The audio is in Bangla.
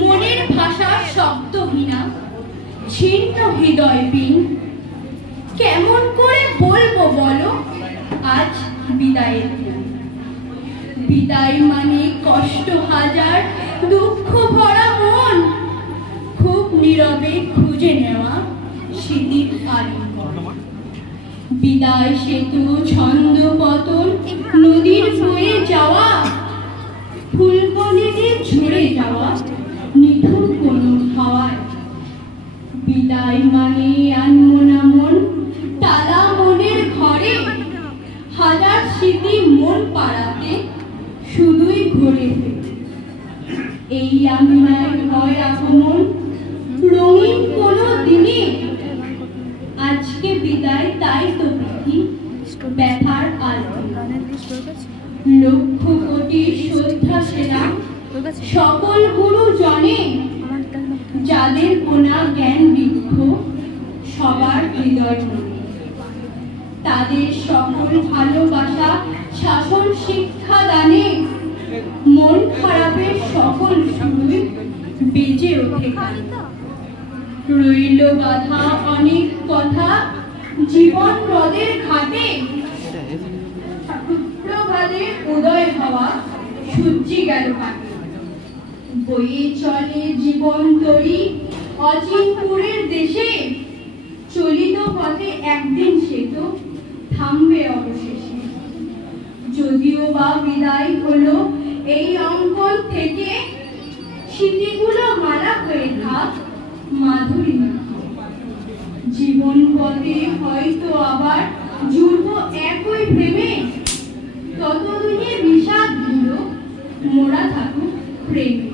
মনের ভাষা শব্দহীনা, ছিন্ন হৃদয় বিন। কেমন করে বলবো বলো আজ বিদায়ের দিন। বিদায় মানে কষ্ট হাজার, দুঃখ ভরা মন, খুব নীরবে খুঁজে নেওয়া স্মৃতির আলিঙ্গন। বিদায় সেতু ছন্দ পতন, নদীর বয়ে যাওয়া, ফুলকণিতে ঝরে যাওয়া নিঠুর কোনো হাওয়ায়। বিদায় মানে আনমনা মন, তালা মনের ঘরে, হাজার স্মৃতি মন পাড়াতে শুধুই ঘুরে ফিরে। এই আমার হয় আগমন রঙিন কোনো দিনে, আজকে বিদায় তাই তো প্রীতি ব্যথার আলো। লক্ষ কোটি শ্রদ্ধা সেরা সকল গুরু জনে, যাদের কোনা জ্ঞান বৃক্ষ সবার হৃদয় মনে। তাদের সকল ভালোবাসা শাসন শিক্ষা দানে, মন খারাপের সকল সুর বেজে ওঠে কানে। রইল বাধা অনেক কথা জীবন হ্রদের ঘাটে, প্রভাতের উদয় হওয়া সূর্যি গেল কাটে। বয়ে চলে জীবন তরি অচিনপুরের দেশে, চলিত পথে একদিন সে তো থামবে অবশেষে। যদিও বা বিদায় হলো এই অঙ্কন থেকে, স্মৃতিগুলো মালা হয়ে থাক মাধুরী। জীবন পথে হয়তো আবার জুড়ব একই প্রেমে, ততদিনে বিষাদ গুলো মোরা থাকুক প্রেমে।